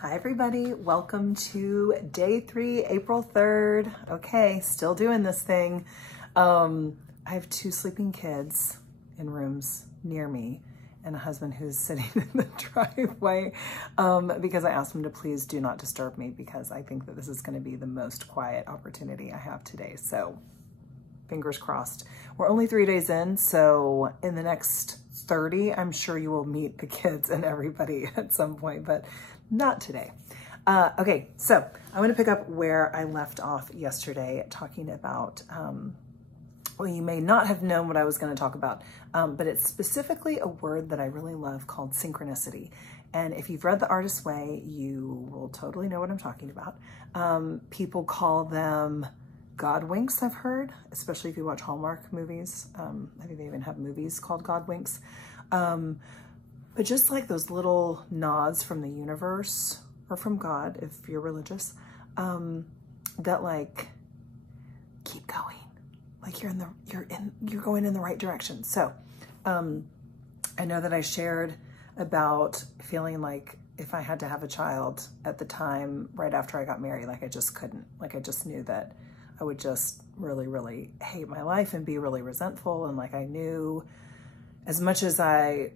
Hi everybody, welcome to day 3, April 3rd. Okay, still doing this thing. I have 2 sleeping kids in rooms near me and a husband who's sitting in the driveway because I asked him to please do not disturb me because I think that this is gonna be the most quiet opportunity I have today. So fingers crossed. We're only 3 days in, so in the next 30, I'm sure you will meet the kids and everybody at some point, but not today. Okay, so I'm gonna pick up where I left off yesterday talking about, well, you may not have known what I was gonna talk about, but it's specifically a word that I really love called synchronicity. And if you've read The Artist's Way, you will totally know what I'm talking about. People call them Godwinks, I've heard, especially if you watch Hallmark movies. I think they even have movies called Godwinks. But just like those little nods from the universe or from God, if you're religious, that like keep going, like you're going in the right direction. So I know that I shared about feeling like if I had to have a child at the time right after I got married, like I just couldn't, like I just knew that I would just really, really hate my life and be really resentful. And like I knew, as much as I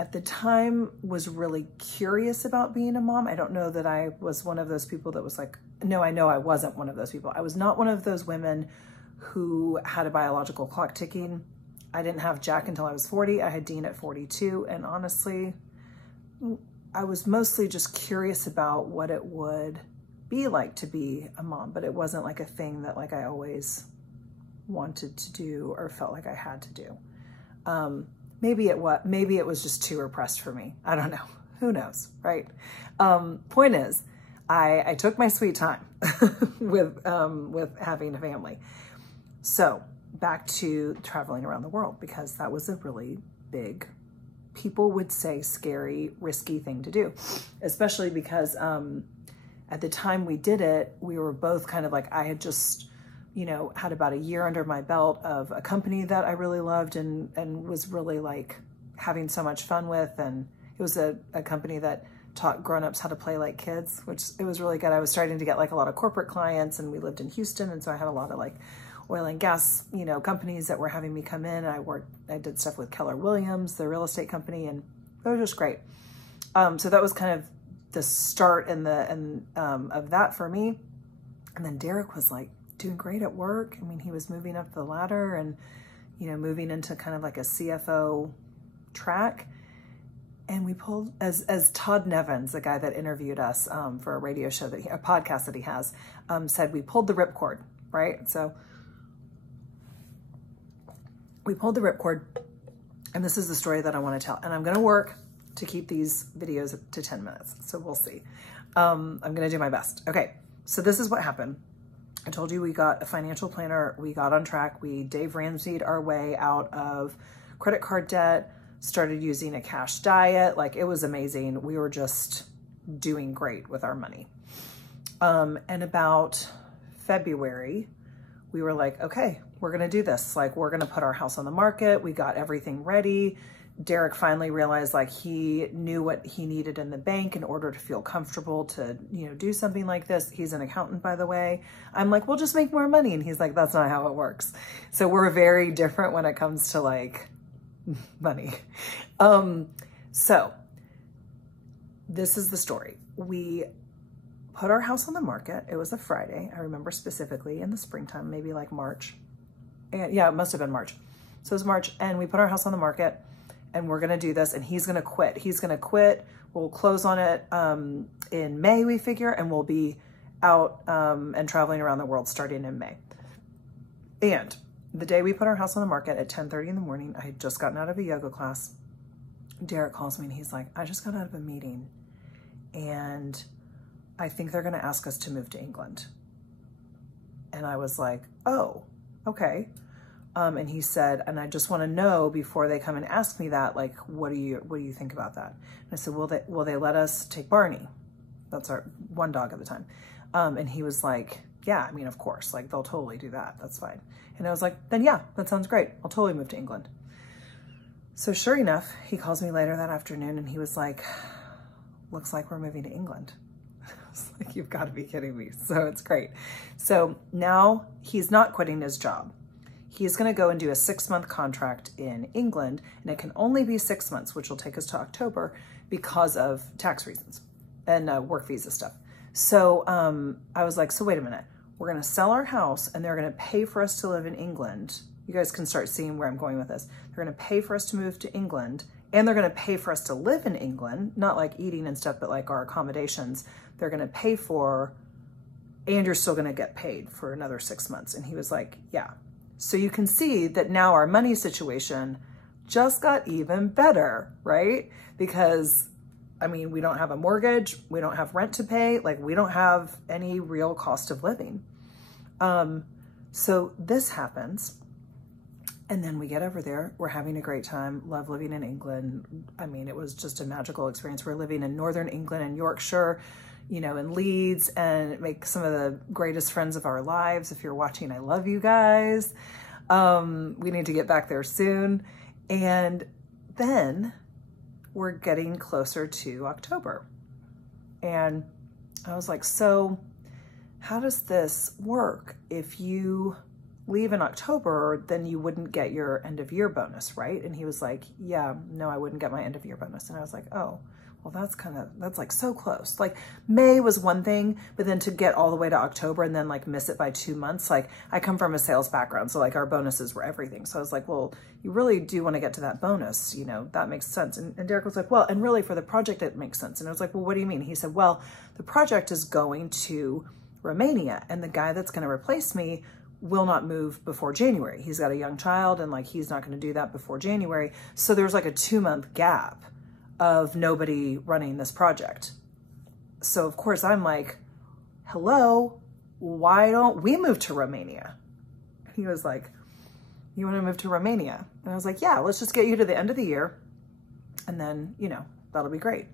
at the time was really curious about being a mom, I don't know that I was one of those people that was like, no, I know I wasn't one of those people. I was not one of those women who had a biological clock ticking. I didn't have Jack until I was 40. I had Dean at 42. And honestly, I was mostly just curious about what it would be like to be a mom, but it wasn't like a thing that like I always wanted to do or felt like I had to do. Maybe it was just too repressed for me. I don't know. Who knows, right? Point is, I took my sweet time with having a family. So back to traveling around the world, because that was a really big, people would say scary, risky thing to do, especially because at the time we did it, we were both kind of like, I had just, you know, had about a year under my belt of a company that I really loved and was really like having so much fun with. And it was a company that taught grownups how to play like kids, which it was really good. I was starting to get like a lot of corporate clients, and we lived in Houston. And so I had a lot of like oil and gas, you know, companies that were having me come in. I did stuff with Keller Williams, the real estate company, and it was just great. So that was kind of the start of that for me. And then Derek was like doing great at work. I mean, he was moving up the ladder and, you know, moving into kind of like a CFO track. And we pulled, as Todd Nevins, the guy that interviewed us for a radio show, a podcast that he has, said, we pulled the ripcord, right? So we pulled the ripcord, and this is the story that I want to tell. And I'm going to work to keep these videos to 10 minutes. So we'll see. I'm going to do my best. Okay. So this is what happened. I told you we got a financial planner. We got on track. We Dave Ramsey'd our way out of credit card debt, started using a cash diet. Like, it was amazing. We were just doing great with our money. And about February, we were like, okay, we're going to do this. Like, we're going to put our house on the market. We got everything ready. Derek finally realized like he knew what he needed in the bank in order to feel comfortable to, you know, do something like this. He's an accountant, by the way. I'm like, we'll just make more money. And he's like, that's not how it works. So we're very different when it comes to like money. So this is the story. We put our house on the market. It was a Friday. I remember specifically in the springtime, maybe like March. And yeah, it must have been March. So it was March, and we put our house on the market. And we're going to do this, and he's going to quit. He's going to quit. We'll close on it in May, we figure, and we'll be out and traveling around the world starting in May. And the day we put our house on the market at 10:30 in the morning, I had just gotten out of a yoga class. Derek calls me, and he's like, I just got out of a meeting, and I think they're going to ask us to move to England. And I was like, oh, okay. And he said, and I just want to know before they come and ask me that, like, what do you think about that? And I said, will they let us take Barney? That's our one dog at the time. And he was like, yeah, I mean, of course, like they'll totally do that. That's fine. And I was like, then yeah, that sounds great. I'll totally move to England. So sure enough, he calls me later that afternoon and he was like, looks like we're moving to England. I was like, you've got to be kidding me. So it's great. So now he's not quitting his job. He's going to go and do a 6-month contract in England, and it can only be 6 months, which will take us to October because of tax reasons and work visa stuff. So I was like, so wait a minute, we're going to sell our house and they're going to pay for us to live in England. You guys can start seeing where I'm going with this. They're going to pay for us to move to England, and they're going to pay for us to live in England, not like eating and stuff, but like our accommodations. They're going to pay for, and you're still going to get paid for another 6 months. And he was like, yeah. So you can see that now our money situation just got even better, right? Because, I mean, we don't have a mortgage, we don't have rent to pay, like we don't have any real cost of living. So this happens, and then we get over there, we're having a great time, love living in England. I mean, it was just a magical experience. We're living in Northern England and Yorkshire, you know, in Leeds, and make some of the greatest friends of our lives. If you're watching, I love you guys. We need to get back there soon. And then we're getting closer to October. And I was like, so how does this work? If you leave in October, then you wouldn't get your end of year bonus, right? And he was like, yeah, no, I wouldn't get my end of year bonus. And I was like, oh, well, that's like so close. Like May was one thing, but then to get all the way to October and then like miss it by 2 months, like I come from a sales background. So like our bonuses were everything. So I was like, well, you really do want to get to that bonus. You know, that makes sense. And Derek was like, well, and really for the project, it makes sense. And I was like, well, what do you mean? He said, well, the project is going to Romania, and the guy that's going to replace me will not move before January. He's got a young child, and like, he's not going to do that before January. So there's like a 2-month gap of nobody running this project. So of course I'm like, hello, why don't we move to Romania? He was like, you want to move to Romania? And I was like, yeah, let's just get you to the end of the year. And then, you know, that'll be great.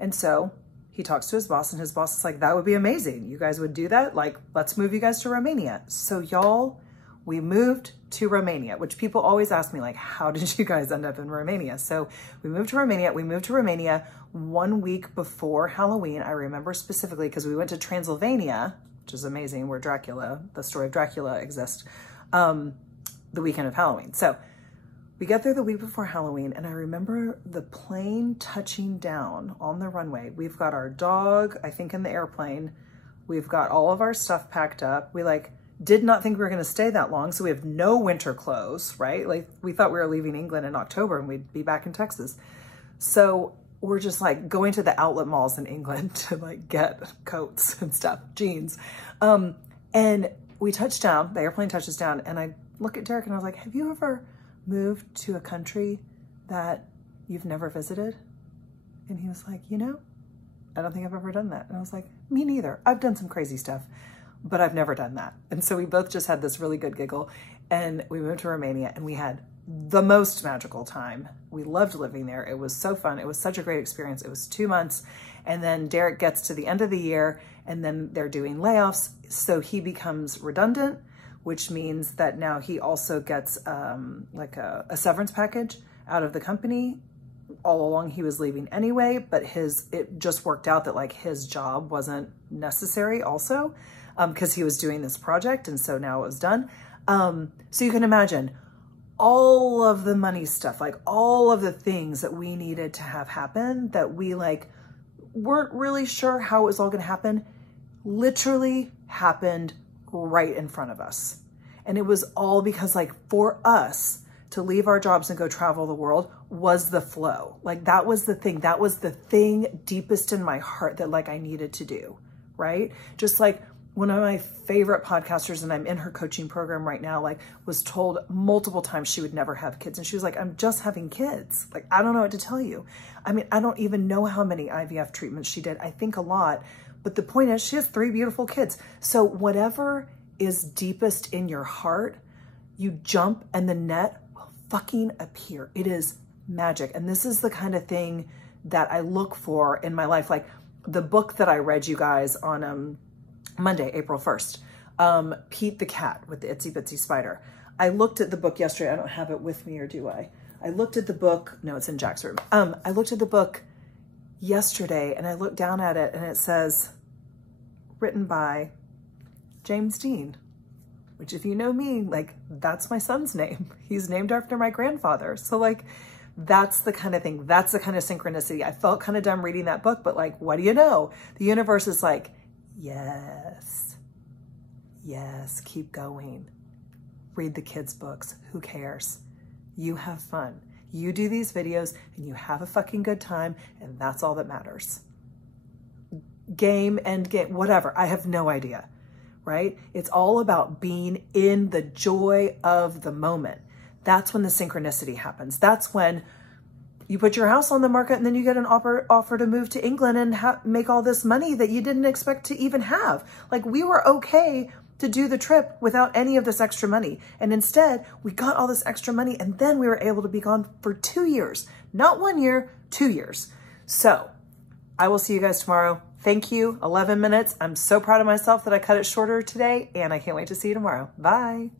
And so he talks to his boss, and his boss is like, that would be amazing. You guys would do that? Like, let's move you guys to Romania. So y'all, we moved to Romania, which people always ask me, like, how did you guys end up in Romania? So we moved to Romania. We moved to Romania 1 week before Halloween. I remember specifically because we went to Transylvania, which is amazing, where Dracula, the story of Dracula exists, the weekend of Halloween. So we get there the week before Halloween, and I remember the plane touching down on the runway. We've got our dog, I think, in the airplane. We've got all of our stuff packed up. We like did not think we were going to stay that long, so we have no winter clothes, right? Like we thought we were leaving England in October and we'd be back in Texas. So we're just like going to the outlet malls in England to like get coats and stuff, jeans. And we touched down, the airplane touches down, and I look at Derek and I was like, have you ever moved to a country that you've never visited? And he was like, you know, I don't think I've ever done that. And I was like, me neither. I've done some crazy stuff, but I've never done that. And so we both just had this really good giggle, and we moved to Romania, and we had the most magical time. We loved living there. It was so fun. It was such a great experience. It was 2 months. And then Derek gets to the end of the year, and then they're doing layoffs. So he becomes redundant, which means that now he also gets like a severance package out of the company. All along he was leaving anyway, but it just worked out that like his job wasn't necessary also because he was doing this project, and so now it was done. So you can imagine all of the money stuff, like all of the things that we needed to have happen that we like weren't really sure how it was all going to happen, literally happened right in front of us. And it was all because like for us to leave our jobs and go travel the world was the flow. Like that was the thing. That was the thing deepest in my heart that like I needed to do, right? Just like one of my favorite podcasters, and I'm in her coaching program right now, like was told multiple times she would never have kids. And she was like, I'm just having kids. Like, I don't know what to tell you. I mean, I don't even know how many IVF treatments she did. I think a lot, but the point is she has 3 beautiful kids. So whatever is deepest in your heart, you jump and the net will fucking appear. It is magic. And this is the kind of thing that I look for in my life. Like the book that I read you guys on Monday, April 1st, Pete the Cat with the Itsy Bitsy Spider. I looked at the book yesterday. I don't have it with me, or do I? I looked at the book. No, it's in Jack's room. I looked at the book yesterday and I looked down at it and it says, written by James Dean, which if you know me, like that's my son's name. He's named after my grandfather. So like, that's the kind of thing, that's the kind of synchronicity. I felt kind of dumb reading that book, but like, what do you know? The universe is like, yes, yes, keep going. Read the kids' books. Who cares? You have fun. You do these videos and you have a fucking good time, and that's all that matters. Game, end game, whatever. I have no idea, right? It's all about being in the joy of the moment. That's when the synchronicity happens. That's when you put your house on the market and then you get an offer to move to England and make all this money that you didn't expect to even have. Like, we were okay to do the trip without any of this extra money. And instead, we got all this extra money and then we were able to be gone for 2 years. Not 1 year, 2 years. So I will see you guys tomorrow. Thank you. 11 minutes. I'm so proud of myself that I cut it shorter today, and I can't wait to see you tomorrow. Bye.